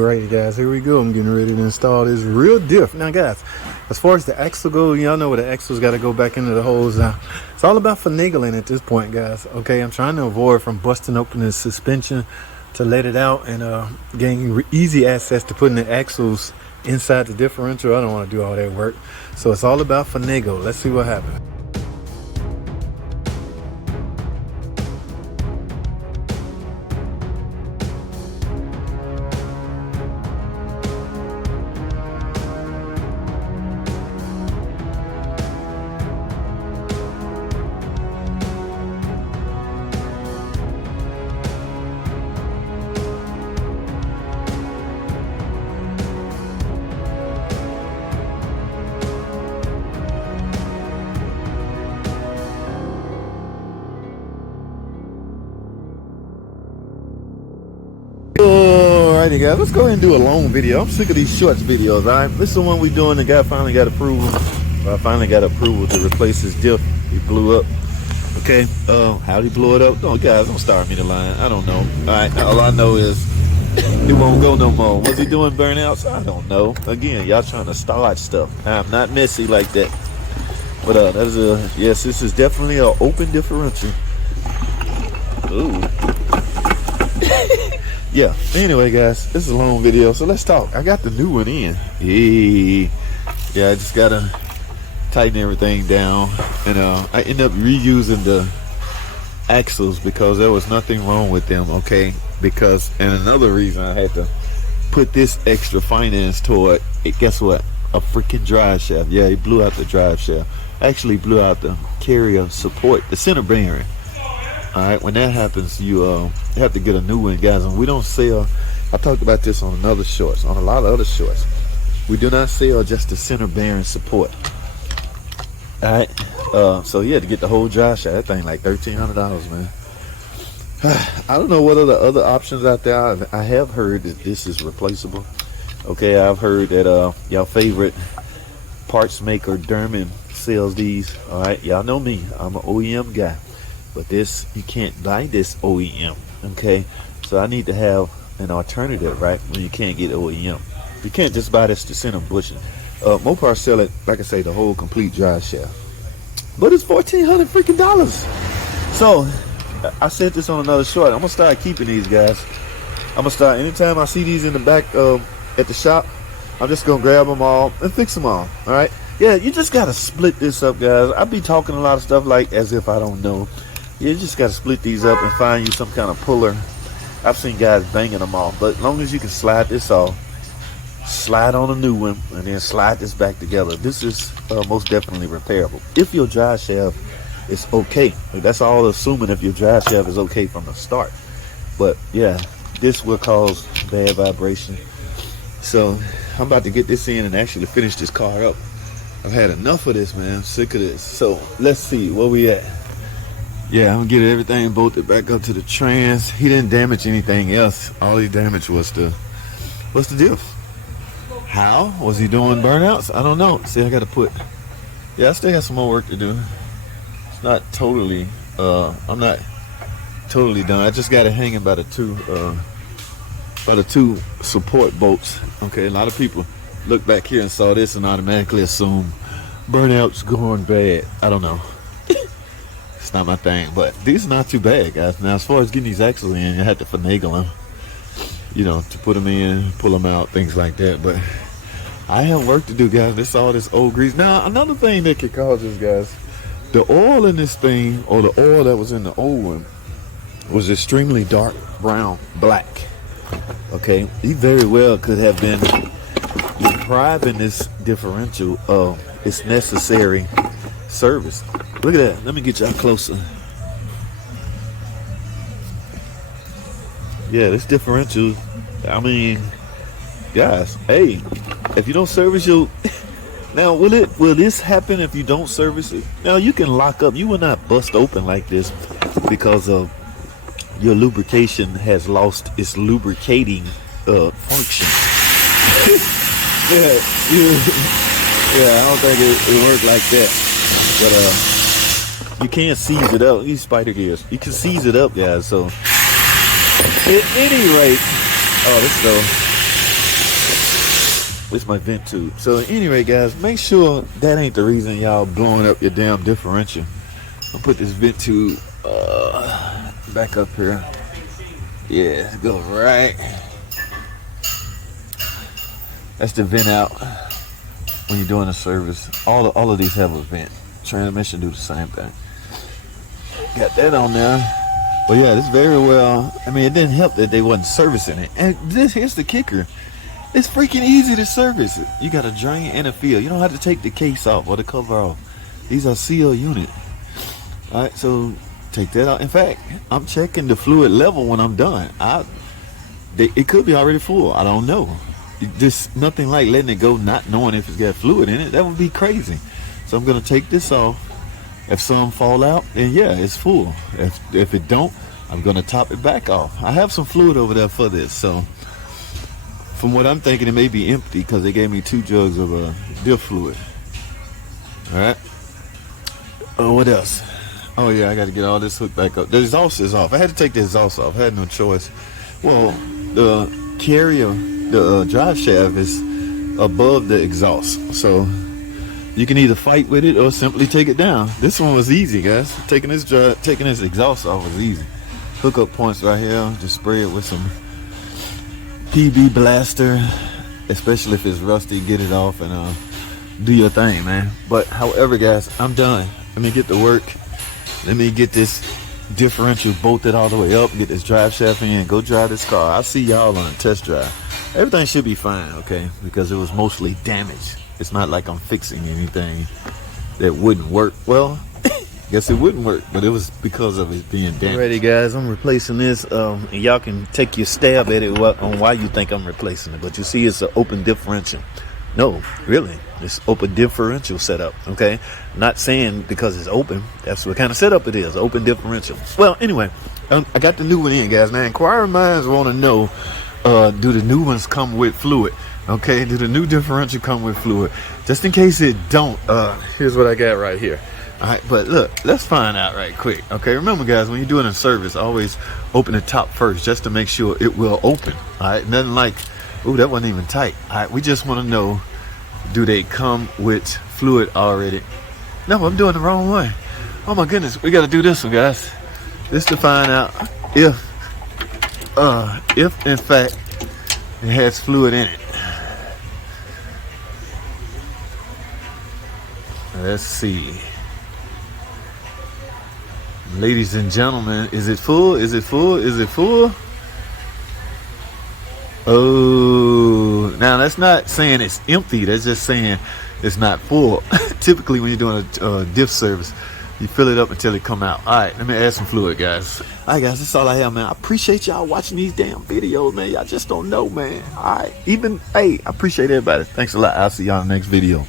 Alrighty guys, here we go. I'm getting ready to install this real diff. Now guys, as far as the axle goes, y'all know where the axle's got to go back into the holes now. It's all about finagling at this point, guys. Okay, I'm trying to avoid from busting open the suspension to let it out and gain easy access to putting the axles inside the differential. I don't want to do all that work. So it's all about finagle. Let's see what happens. Alrighty guys, let's go ahead and do a long video. I'm sick of these shorts videos, alright? This is the one we doing. The guy finally got approval. I finally got approval to replace his diff. He blew up. Okay, how'd he blow it up? No, guys, don't start me to line. I don't know. Alright, all I know is it won't go no more. Was he doing burnouts? I don't know. Again, y'all trying to start stuff. I'm not messy like that. But that is yes, this is definitely an open differential. Ooh. Yeah, anyway guys, this is a long video, so let's talk. I got the new one in. Yeah, I just gotta tighten everything down, and I end up reusing the axles because there was nothing wrong with them. Okay, because, and another reason I had to put this extra finance toward it, guess what, a freaking drive shaft. Yeah, he blew out the drive shaft. Actually blew out the carrier support, the center bearing. All right, when that happens, you have to get a new one, guys. And we don't sell, I talked about this on another shorts, on a lot of other shorts, we do not sell just the center bearing support. All right, so you had to get the whole drive shaft. That thing like $1,300, man. I don't know what are the other options out there. I have heard that this is replaceable. Okay, I've heard that y'all favorite parts maker Derman sells these. All right, y'all know me, I'm an OEM guy. But this, you can't buy this OEM, okay? So I need to have an alternative, right? When you can't get OEM. You can't just buy this to center bushing. Mopar sell it, like I say, the whole complete drive shaft. But it's $1,400 freaking dollars. So, I said this on another short. I'm gonna start keeping these, guys. I'm gonna start, anytime I see these in the back at the shop, I'm just gonna grab them all and fix them all right? Yeah, you just gotta split this up, guys. I be talking a lot of stuff like as if I don't know. You just got to split these up and find you some kind of puller. I've seen guys banging them off, but as long as you can slide this off, slide on a new one, and then slide this back together, this is most definitely repairable. If your drive shaft is okay. That's all assuming if your drive shaft is okay from the start. But yeah, this will cause bad vibration. So I'm about to get this in and actually finish this car up. I've had enough of this, man. I'm sick of this. So let's see where we at. Yeah, I'm gonna get everything bolted back up to the trans. He didn't damage anything else. All he damaged was the diff. How? Was he doing burnouts? I don't know. See, I gotta put, yeah, I still got some more work to do. It's not totally, I'm not totally done. I just got it hanging by the two support bolts. Okay, a lot of people look back here and saw this and automatically assume burnouts going bad. I don't know. Not my thing, but these are not too bad, guys. Now, as far as getting these axles in, you have to finagle them, you know, to put them in, pull them out, things like that. But I have work to do, guys. This all this old grease. Now, another thing that could cause this, guys, the oil in this thing, or the oil that was in the old one, was extremely dark brown, black. Okay, he very well could have been depriving this differential of its necessary service. Look at that. Let me get y'all closer. Yeah, this differential, I mean, guys, hey, if you don't service your, now will this happen if you don't service it? Now you can lock up. You will not bust open like this because of your lubrication has lost its lubricating function. Yeah, I don't think it worked like that. But you can't seize it up. These spider gears, you can seize it up, guys. So at any rate, oh, let's go. It's my vent tube. So anyway, guys, make sure that ain't the reason y'all blowing up your damn differential. I'll put this vent tube back up here. Yeah, let's go right. That's the vent out when you're doing a service. All of these have a vent. Transmission do the same thing. Got that on there. But yeah, this very well. I mean, it didn't help that they wasn't servicing it. And here's the kicker. It's freaking easy to service it. You got a drain and a fill. You don't have to take the case off or the cover off. These are sealed units. All right, so take that out. In fact, I'm checking the fluid level when I'm done. It could be already full. I don't know. Just nothing like letting it go not knowing if it's got fluid in it. That would be crazy. So I'm gonna take this off. If some fall out, then yeah, it's full. If it don't, I'm gonna top it back off. I have some fluid over there for this, so from what I'm thinking, it may be empty because they gave me 2 jugs of diff fluid. All right. Oh, what else? Oh yeah, I got to get all this hooked back up. The exhaust is off. I had to take the exhaust off. I had no choice. Well, the carrier, the drive shaft is above the exhaust, so you can either fight with it or simply take it down. This one was easy, guys. Taking this exhaust off was easy. Hookup points right here. Just spray it with some PB blaster, especially if it's rusty. Get it off and do your thing, man. But however, guys, I'm done. Let me get to work. Let me get this differential bolted all the way up. Get this drive shaft in. Go drive this car. I'll see y'all on a test drive. Everything should be fine, okay? Because it was mostly damaged. It's not like I'm fixing anything that wouldn't work. Well, guess it wouldn't work, but it was because of it being damaged. Alrighty, guys, I'm replacing this, and y'all can take your stab at it on why you think I'm replacing it. But you see, it's an open differential. No, really, it's open differential setup. Okay, not saying because it's open. That's what kind of setup it is. Open differential. Well, anyway, I got the new one in, guys. Now, inquiring minds want to know, do the new ones come with fluid? Okay, do the new differential come with fluid? Just in case it don't, here's what I got right here. All right, but look, let's find out right quick. Okay, remember, guys, when you're doing a service, always open the top first just to make sure it will open. All right, nothing like, ooh, that wasn't even tight. All right, we just want to know, do they come with fluid already? No, I'm doing the wrong one. Oh my goodness, we got to do this one, guys. This to find out if in fact it has fluid in it. Let's see. Ladies and gentlemen, is it full? Is it full? Is it full? Oh, now that's not saying it's empty. That's just saying it's not full. Typically, when you're doing a diff service, you fill it up until it come out. All right, let me add some fluid, guys. All right, guys, that's all I have, man. I appreciate y'all watching these damn videos, man. Y'all just don't know, man. All right, hey, I appreciate everybody. Thanks a lot. I'll see y'all in the next video.